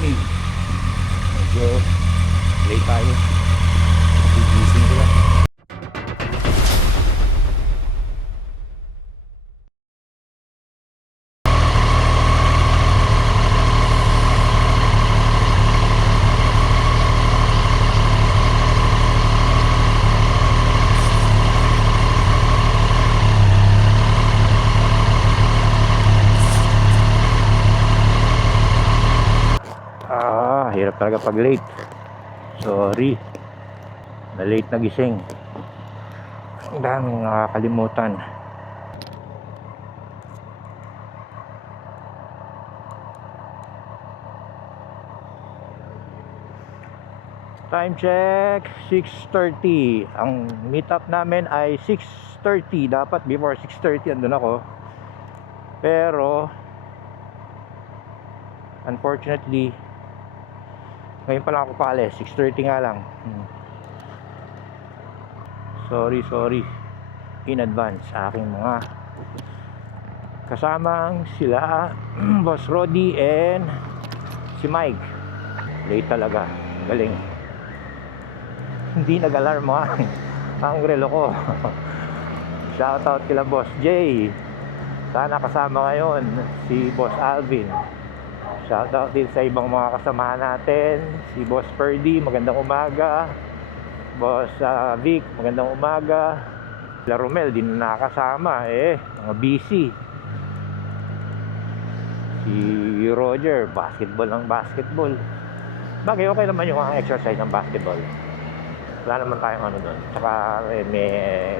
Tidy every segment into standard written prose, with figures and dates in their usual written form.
morning. Medyo late tayo. Gigising ko lang. Hirap talaga pag late. Sorry. Na late na gising. Ang daming nakakalimutan. Time check 6:30. Ang meet up namin ay 6:30. Dapat before 6:30 andun ako. Pero unfortunately ngayon pa lang ako paalis, 6:30 nga lang. Sorry in advance sa aking mga kasamang sila Boss Roddy and si Mike. Late talaga, galing. Hindi nag-alarm ang relo ko. Shoutout kila Boss Jay. Sana kasama ngayon si Boss Alvin. Shoutout din sa ibang mga kasamahan natin. Si Boss Ferdy, magandang umaga. Boss Vic, magandang umaga. La Romel, din nakakasama. Mga busy. Si Roger, basketball ng basketball. Bagay, okay naman yung exercise ng basketball. Wala naman tayong ano doon. Tsaka may,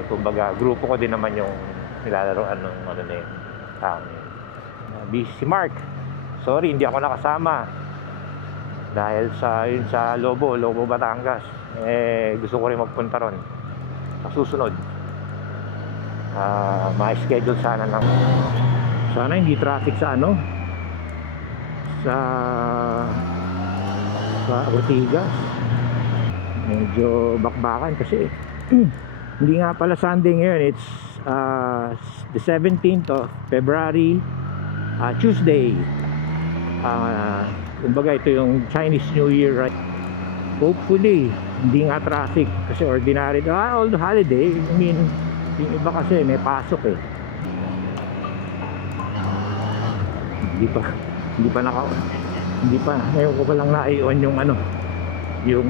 kumbaga, grupo ko din naman yung nilalaroan ng ano na yun. Busy si Mark. Sorry, hindi ako nakasama dahil sa Lobo Batangas. Gusto ko rin magpunta ron sa susunod. Ma-schedule sana lang. Sana hindi traffic sa sa Ortigas. Medyo bakbakan kasi hindi nga pala Sunday ngayon. It's the 17th of February, Tuesday. Kumbaga ito yung Chinese New Year, right? Hopefully hindi nga traffic kasi ordinary all the holiday. I mean, yung iba kasi may pasok hindi pa ngayon ko pa lang na-on yung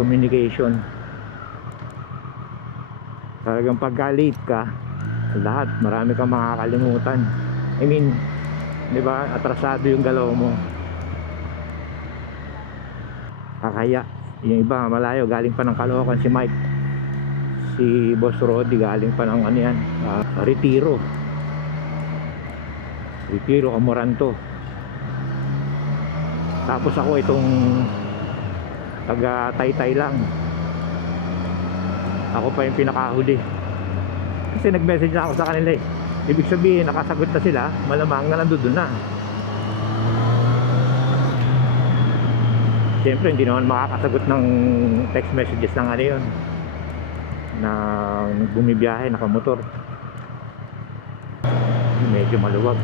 communication. Talagang pagka late ka lahat, marami kang makakalimutan. I mean, di ba, atrasado yung galaw mo. Kakaya yung iba malayo, galing pa ng Caloocan si Mike. Si Boss Roddy galing pa ng Retiro Amoranto. Tapos ako itong taga Taytay lang. Ako pa yung pinakahuli kasi nag-message na ako sa kanila Ibig sabihin nakasagot na sila, malamang na nandoon na. Siyempre hindi naman makakasagot ng text messages ng yun na bumibiyahe nakamotor. Medyo maluwag.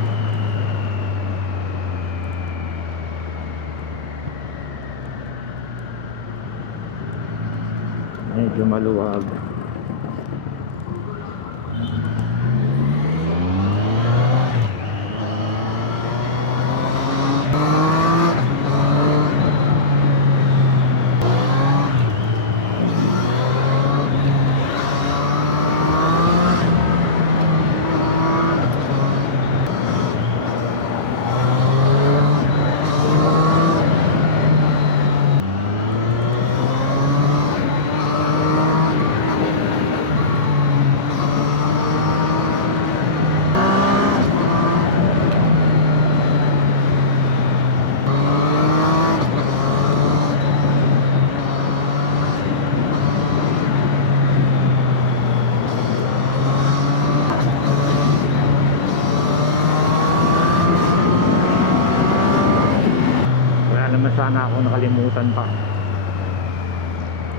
Sana ako nakalimutan pa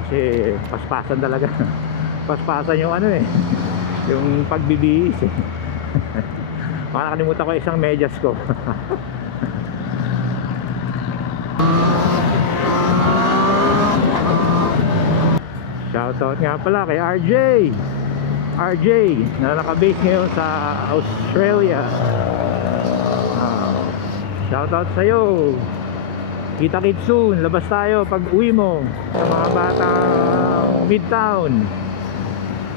kasi paspasan talaga. Paspasan yung yung pagbibihis Nakalimutan ko isang medyas ko. Shoutout nga pala kay RJ. RJ na nakabase ngayon sa Australia. Shoutout sa'yo. Kita-kits soon. Labas tayo pag uwi mo. Sa mga batang Midtown.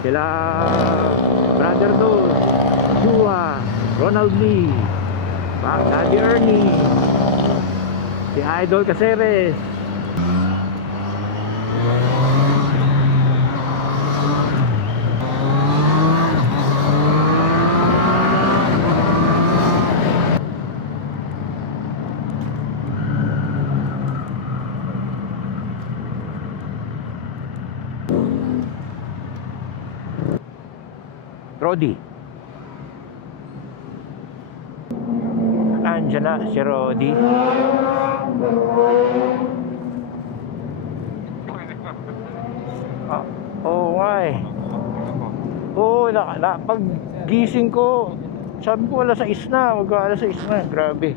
Sila Brother Dos, Jua, Ronald Lee, Daddy Ernie, si Idol Caceres. Rodi. Andiyan na si Rodi. Oo nga eh. Oo, pag gising ko, sabi ko alas 6 na, alas 6 na, grabe.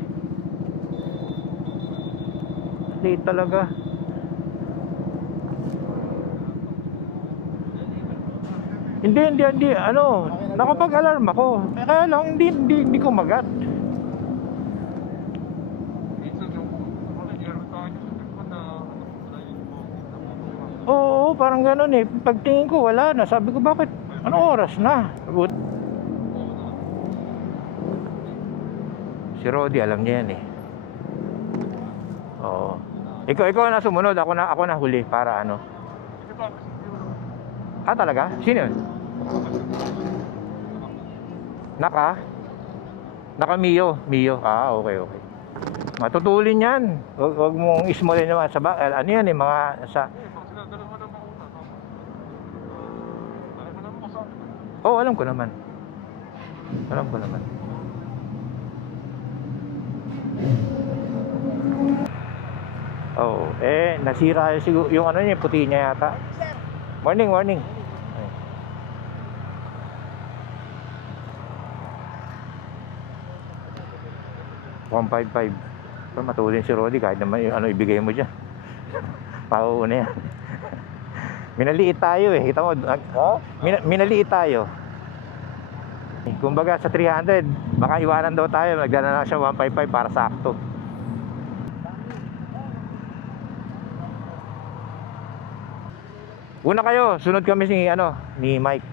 Late talaga. Hindi, ano, nakapag-alarm ako. Kaya lang, hindi ko magat. Oo, parang gano'n eh. Pagtingin ko, wala na. Sabi ko, bakit? Anong oras na? Si Rodi, alam niya yan eh. Oo. Ikaw na sumunod, ako na huli para ano. Talaga? Sino yun? Naka Mio. Okay. Matutulin yan. Huwag mong ismolin naman sa ano yan eh, mga sa... Oo, alam ko naman. Oo, nasira siguro yung ano niya, puti niya yata. Morning. 155. Pero matulin si Rodi kahit naman yung ano ibigay mo dyan. Pauuna yan. Minaliit tayo eh. Kita mo, minaliit tayo. Kumbaga sa 300, baka iwanan daw tayo. Nagdala na siya 155 para sakto. Una kayo, sunod kami ni Mike.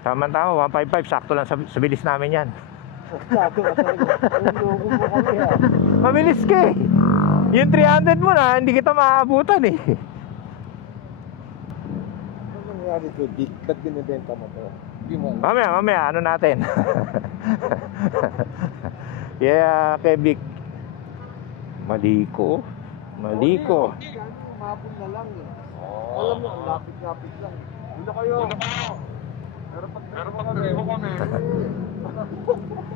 Tama-tama, 155, sakto lang sa bilis namin yan. Mabilis ka eh. Yung 300 mo na, hindi kita maaabutan eh. Ano nangyari to, Dick? Ba't binibenta mo to? Mamaya, ano natin? Yeah, kay Vic. Maliko. Umapon na lang eh. Alam mo, lapit-lapit lang. Una kayo. Pero pag kami.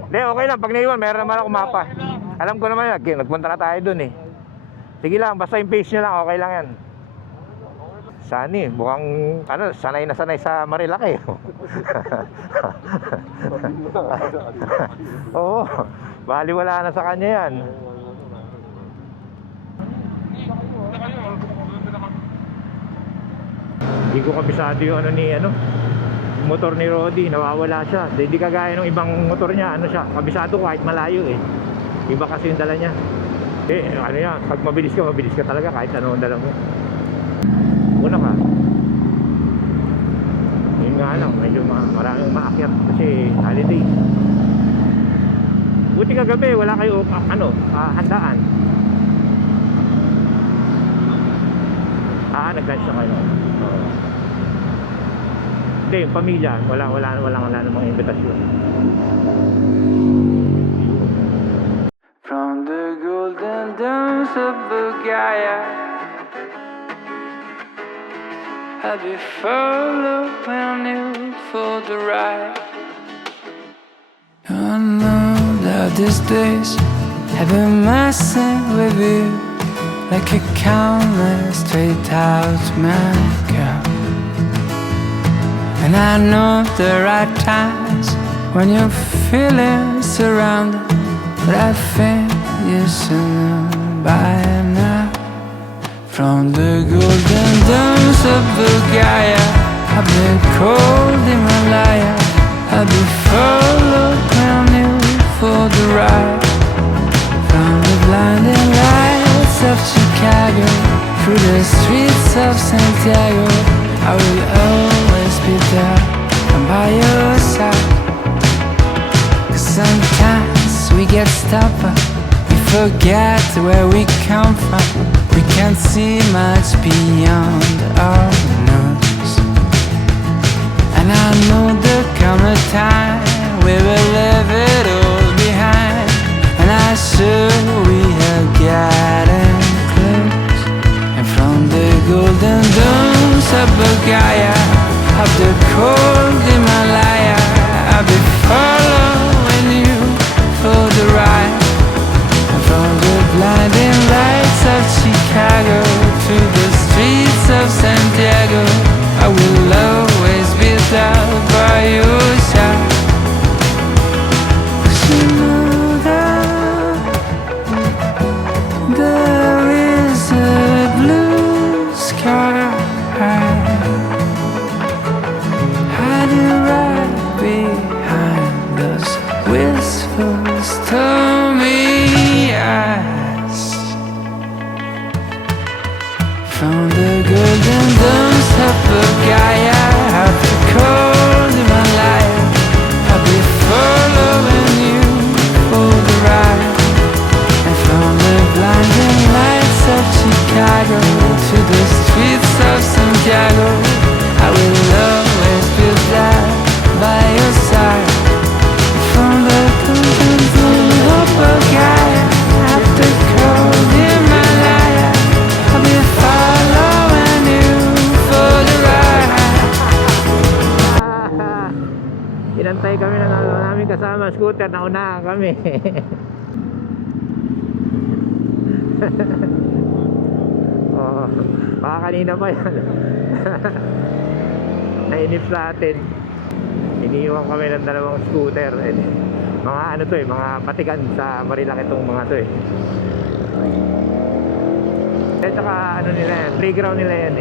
Hindi, okay lang. Pag naiwan, meron naman ako mapa. Alam ko naman yan. Nagpunta na tayo dun eh. Sige lang, basta yung pace nyo lang. Okay lang yan. Sani, mukhang sanay na sanay sa Marilaki. Oo, baliwala na sa kanya yan. Hindi ko kabisado yung yung motor ni Rodi, nawawala siya. Hindi kagaya ng ibang motor niya, kabisado ko kahit malayo eh. Iba kasi yung dala niya. Pag mabilis ka talaga kahit ano ang dala mo. Una ka. Yun nga lang, medyo maraming maakyat kasi holiday. Buti kagabi, wala kayo handaan. Nag-lunch na kayo. Hindi, yung pamilya, wala namang imbitasyon. From the golden domes of Bulgaria, I'll be following you for the ride. I know that these days have been messing with you like a countless straight out man girl. And I know the right times when you're feeling surrounded, but I think you should know by now. From the golden domes of Bulgaria, I've been cold Himalaya, I'll be followed crown you for the ride. From the blinding lights of Chicago, through the streets of Santiago, I will always be there and by your side. 'Cause sometimes we get stubborn, we forget where we come from. We can't see much beyond our nose. And I know there'll come a time we will leave it all behind. And I'm sure we are getting close. And from the golden domes of Bulgaria, of the cold Himalaya, I'll be following you for the ride. And from the blinding lights of Chicago to the streets of Santiago, I will always be there by your side. 'Cause you know that there is a blue sky hiding right behind those wistful stormy eyes. From the golden domes of Bulgaria, of the cold Himalaya, I'll be following you for the ride. And from the blinding lights of Chicago to the streets of Santiago, I will always be there by your side. From the golden domes of Bulgaria, of the cold Himalaya, I'll be following you for the ride. Inantay kami na namin kasama scooter, naunahan kami. Oh, baka kanina pa yan. Nainip sa atin. Iniiwan kami ng dalawang scooter. Mga ano to mga patigan sa Marilaki itong mga to At saka ano nila yan, playground nila yan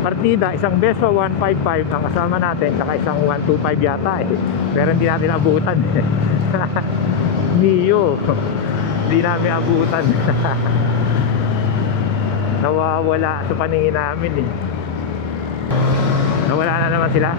Partida, isang Vespa 155 ang kasama natin, saka isang 125 yata pero hindi natin abutan Mio, hindi namin abutan. Nawawala sa paningin namin Nawala na naman sila.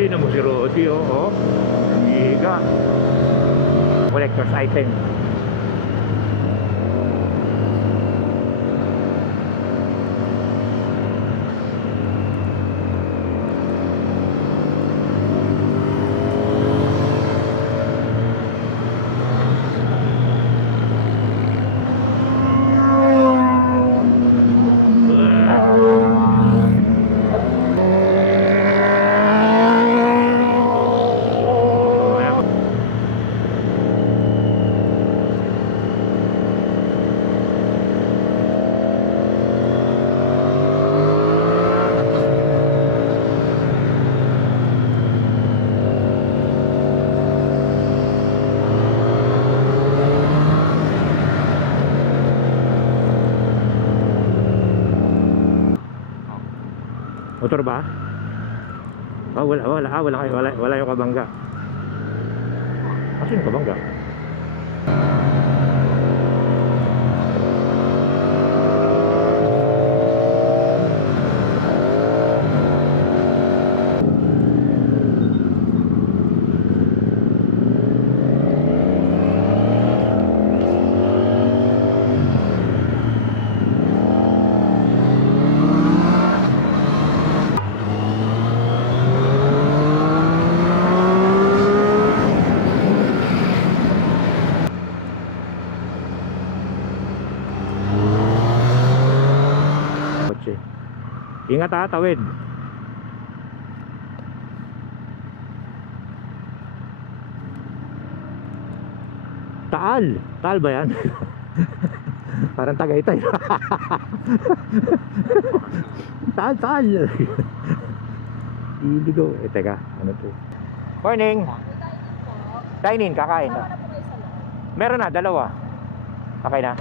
Sino mo si Rosie, Liga. Collector's item. Motor ba? Wala yung kabangga. Asan yung kabangga? Ingat ha, tawid. Taal ba yan? Parang Tagaytay. Taal. Iligo. Teka, ano to? Morning. Kainin, kakain. Meron na, dalawa. Okay na.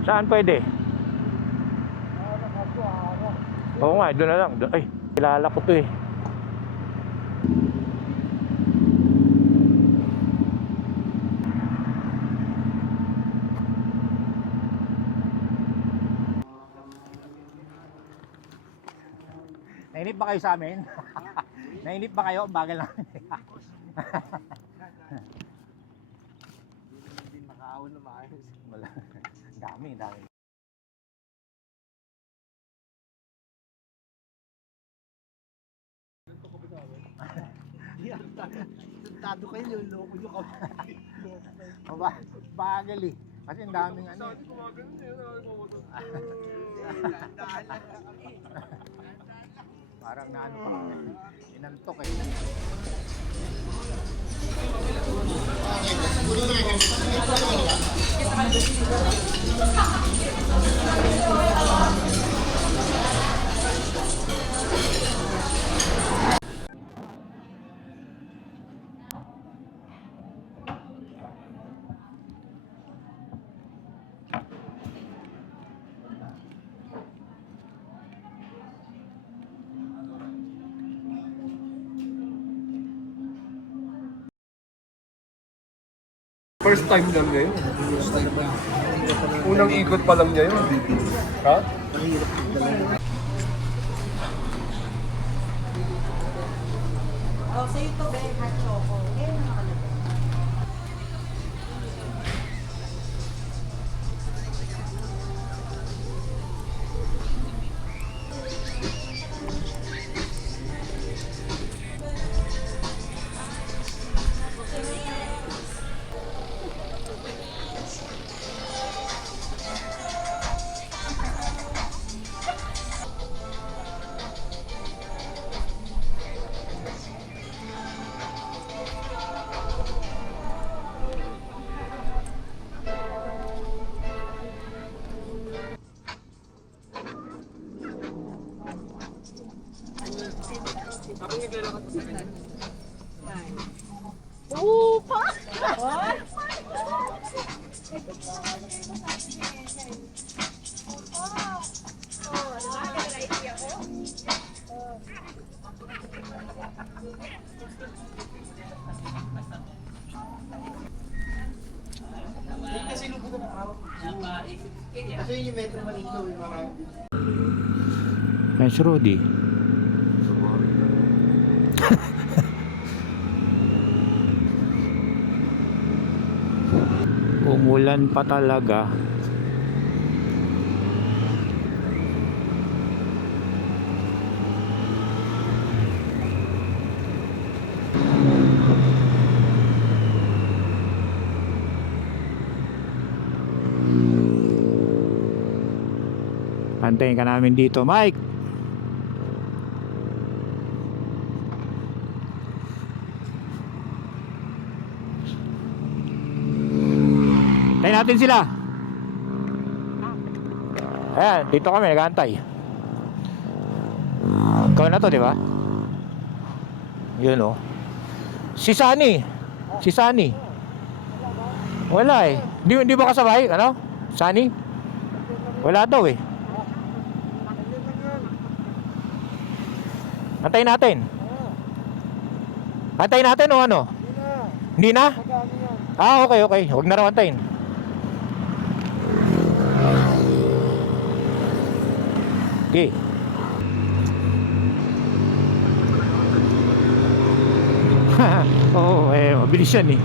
Saan pwede? Oo nga, doon na lang. Ay, kilala ko to eh. Nainip ba kayo sa amin? Nainip ba kayo? Ang bagal namin. Hindi nakaawon na maayos. Wala. Dami. Tado kayo, luloko nyo kami. Bagal eh. Kasi ang daming ano. Sabi ko mga ganun yun. Parang naano pa. Inantok eh. First time lang niya yun. Unang ikot pa lang niya yun. Ha? Oh, sa'yo to, Ben, hot choco. Eh, nakalagay. Ayan si Rudy. Umulan pa talaga. Antayin ka namin dito, Mike. Tayo natin sila. Ayan, dito kami nag-aantay. Ikaw na to, di ba? Yun oh. Si Sunny. Wala eh. Di ba kasabay? Ano? Sunny? Wala daw eh. Antayin natin. Antayin natin o ano? Hindi na? Ah, okay. Huwag na raw antayin. Okay. Oo, mabilis yan eh.